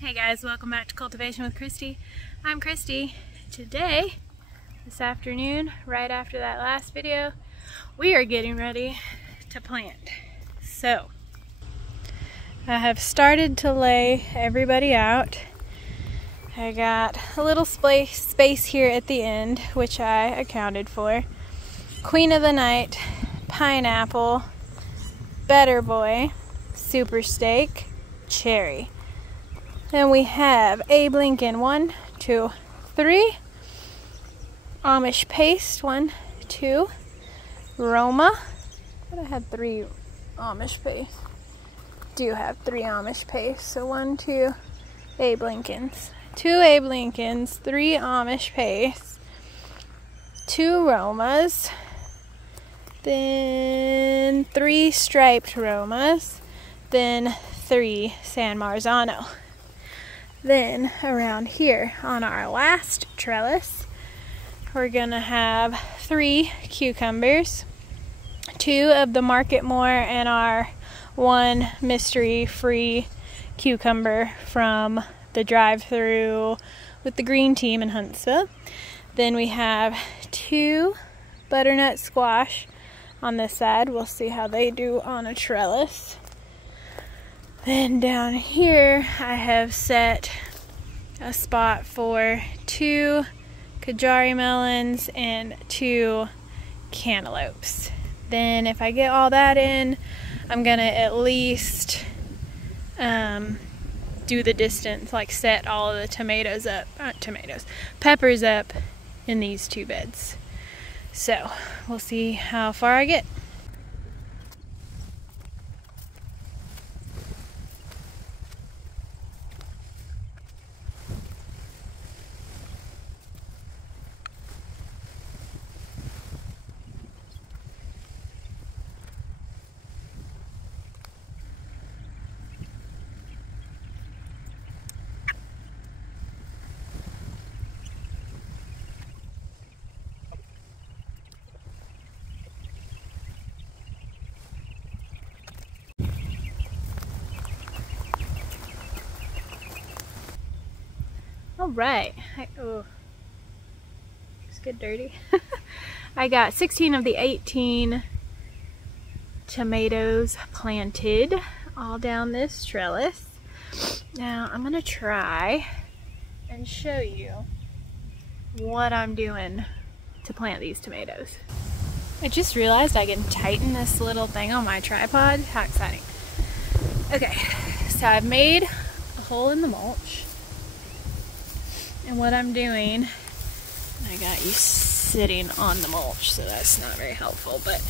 Hey guys, welcome back to Cultivation with Christy. I'm Christy. Today, this afternoon, right after that last video, we are getting ready to plant. So, I have started to lay everybody out. I got a little space here at the end, which I accounted for. Queen of the Night, Pineapple, Better Boy, Super Steak, Cherry. Then we have Abe Lincoln, 1, 2, 3. Amish Paste, 1, 2. Roma. I thought I had 3 Amish Paste. Do have 3 Amish Paste. So 1, 2 Abe Lincolns. 2 Abe Lincolns, 3 Amish Paste, 2 Romas, then 3 striped Romas, then 3 San Marzano. Then around here on our last trellis, we're gonna have 3 cucumbers, 2 of the Market More, and our 1 mystery free cucumber from the drive-through with the green team in Huntsville. Then we have 2 butternut squash on this side. We'll see how they do on a trellis. Then down here I have set a spot for 2 Kajari melons and 2 cantaloupes. Then if I get all that in, I'm gonna at least do the distance, like set all of the peppers up in these 2 beds. So we'll see how far I get. Alright, let's get dirty. I got 16 of the 18 tomatoes planted all down this trellis. Now I'm gonna try and show you what I'm doing to plant these tomatoes. I just realized I can tighten this little thing on my tripod. How exciting. Okay, so I've made a hole in the mulch. And what I'm doing, I got you sitting on the mulch, so that's not very helpful, but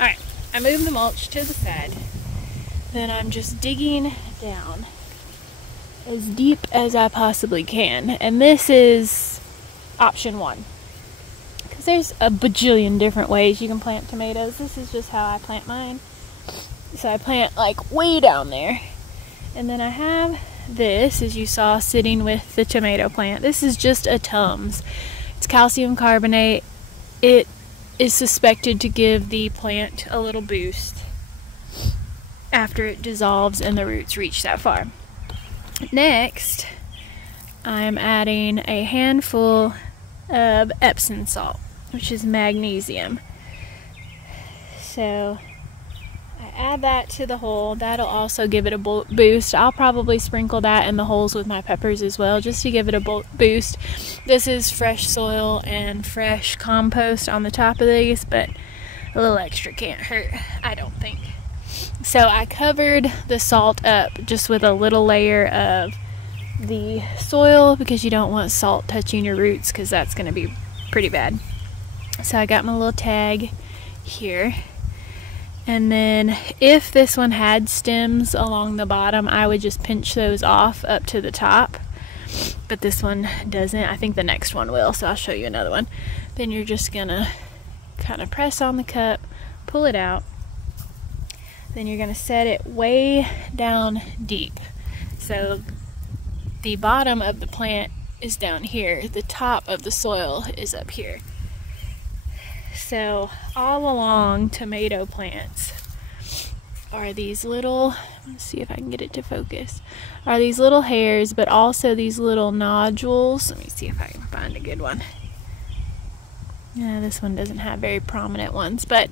alright, I moved the mulch to the side. Then I'm just digging down as deep as I possibly can. And this is option 1. Because there's a bajillion different ways you can plant tomatoes. This is just how I plant mine. So I plant like way down there. And then I have this, as you saw, sitting with the tomato plant. This is just a Tums. It's calcium carbonate. It is suspected to give the plant a little boost after it dissolves and the roots reach that far. Next, I'm adding a handful of Epsom salt, which is magnesium. So add that to the hole. That'll also give it a boost. I'll probably sprinkle that in the holes with my peppers as well, just to give it a boost. This is fresh soil and fresh compost on the top of these, but a little extra can't hurt, I don't think. So I covered the salt up just with a little layer of the soil, because you don't want salt touching your roots, because that's going to be pretty bad. So I got my little tag here. And then if this one had stems along the bottom, I would just pinch those off up to the top. But this one doesn't. I think the next one will, so I'll show you another one. Then you're just gonna kind of press on the cup, pull it out. Then you're gonna set it way down deep. So the bottom of the plant is down here. The top of the soil is up here. So all along tomato plants, are these little, let's see if I can get it to focus, are these little hairs, but also these little nodules. Let me see if I can find a good one. Yeah, this one doesn't have very prominent ones, but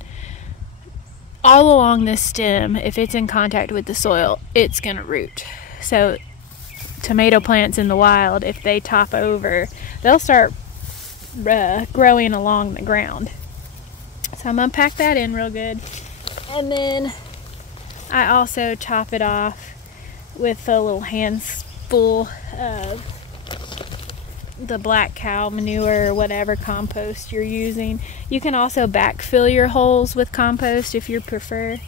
all along this stem, if it's in contact with the soil, it's gonna root. So tomato plants in the wild, if they top over, they'll start growing along the ground. So I'm gonna pack that in real good. And then I also top it off with a little handful of the black cow manure or whatever compost you're using. You can also backfill your holes with compost if you prefer.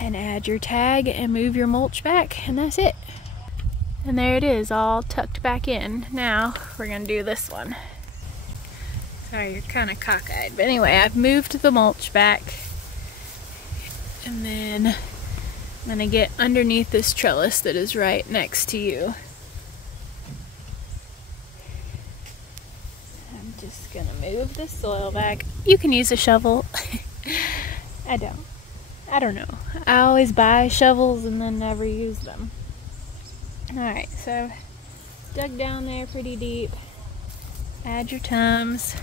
And add your tag and move your mulch back, and that's it. And there it is, all tucked back in. Now we're gonna do this one. Sorry, you're kind of cockeyed. But anyway, I've moved the mulch back. And then I'm gonna get underneath this trellis that is right next to you. I'm just gonna move the soil back. You can use a shovel. I don't know. I always buy shovels and then never use them. Alright, so dug down there pretty deep. Add your Tums.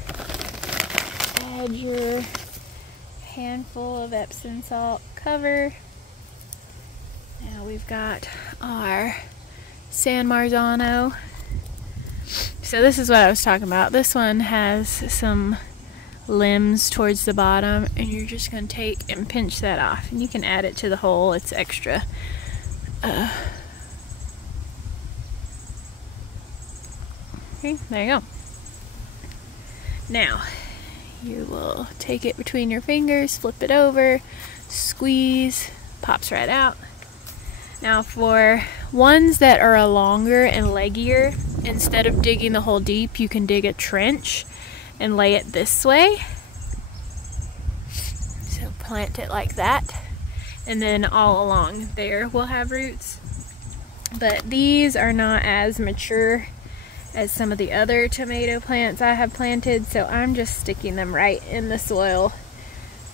Add your handful of Epsom salt. Cover. Now we've got our San Marzano. So this is what I was talking about. This one has some limbs towards the bottom, and you're just going to take and pinch that off, and you can add it to the hole. It's extra. Okay, there you go. Now you will take it between your fingers, flip it over, squeeze, pops right out. Now for ones that are longer and leggier, instead of digging the hole deep, you can dig a trench and lay it this way. So plant it like that, and then all along there will have roots. But these are not as mature as some of the other tomato plants I have planted, so I'm just sticking them right in the soil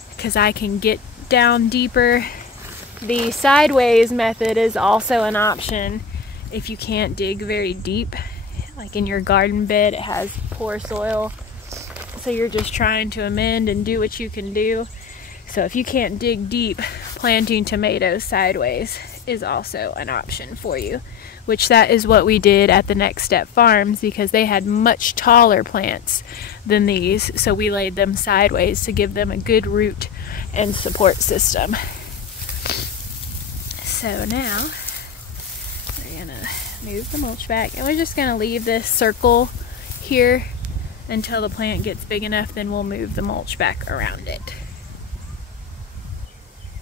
because I can get down deeper. The sideways method is also an option if you can't dig very deep. Like in your garden bed, it has poor soil, so you're just trying to amend and do what you can do. So if you can't dig deep, planting tomatoes sideways is also an option for you, which that is what we did at the Next Step Farms, because they had much taller plants than these, so we laid them sideways to give them a good root and support system. So now we're gonna move the mulch back, and we're just gonna leave this circle here until the plant gets big enough. Then we'll move the mulch back around it.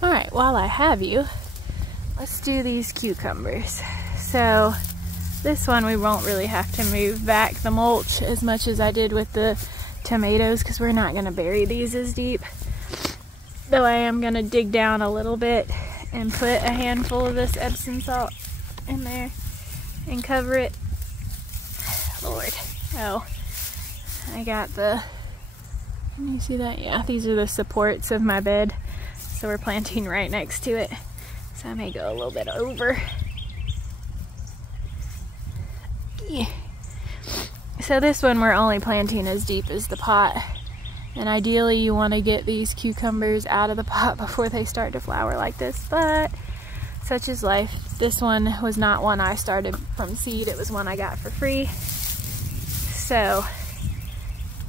Alright, while I have you, let's do these cucumbers. So this one we won't really have to move back the mulch as much as I did with the tomatoes, because we're not going to bury these as deep. Though I am going to dig down a little bit and put a handful of this Epsom salt in there and cover it. Lord. Oh, I got the, can you see that? Yeah, these are the supports of my bed. So we're planting right next to it. So I may go a little bit over. Yeah. So this one we're only planting as deep as the pot. And ideally you want to get these cucumbers out of the pot before they start to flower like this. But such is life. This one was not one I started from seed. It was one I got for free. So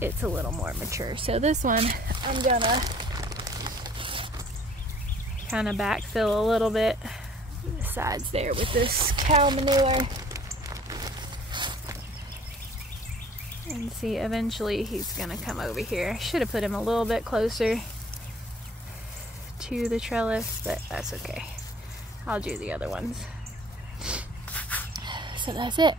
it's a little more mature. So this one I'm gonna kind of backfill a little bit the sides there with this cow manure, and see, eventually he's gonna come over here. I should have put him a little bit closer to the trellis, but that's okay. I'll do the other ones. So that's it.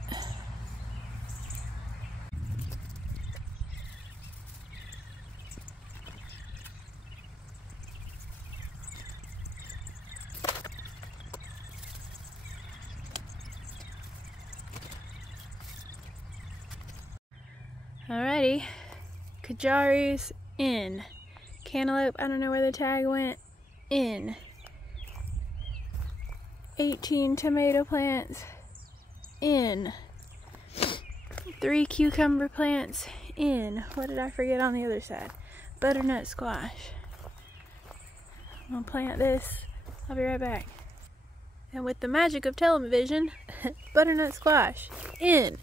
Alrighty, Kajaris in. Cantaloupe, I don't know where the tag went, in. 18 tomato plants in. 3 cucumber plants in. What did I forget on the other side? Butternut squash. I'm gonna plant this. I'll be right back. And with the magic of television, butternut squash in.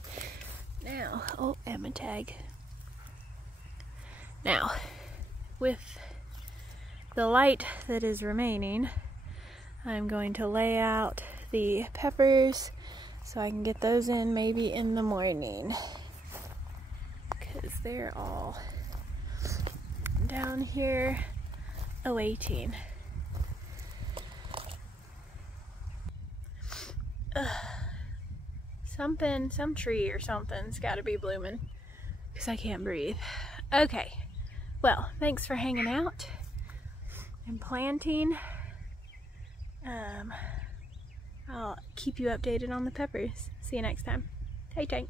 Now, oh, and my tag. Now, with the light that is remaining, I'm going to lay out the peppers so I can get those in maybe in the morning, because they're all down here awaiting. Some tree or something's got to be blooming, because I can't breathe. Okay, well, thanks for hanging out and planting. I'll keep you updated on the peppers. See you next time. Hey, Tank.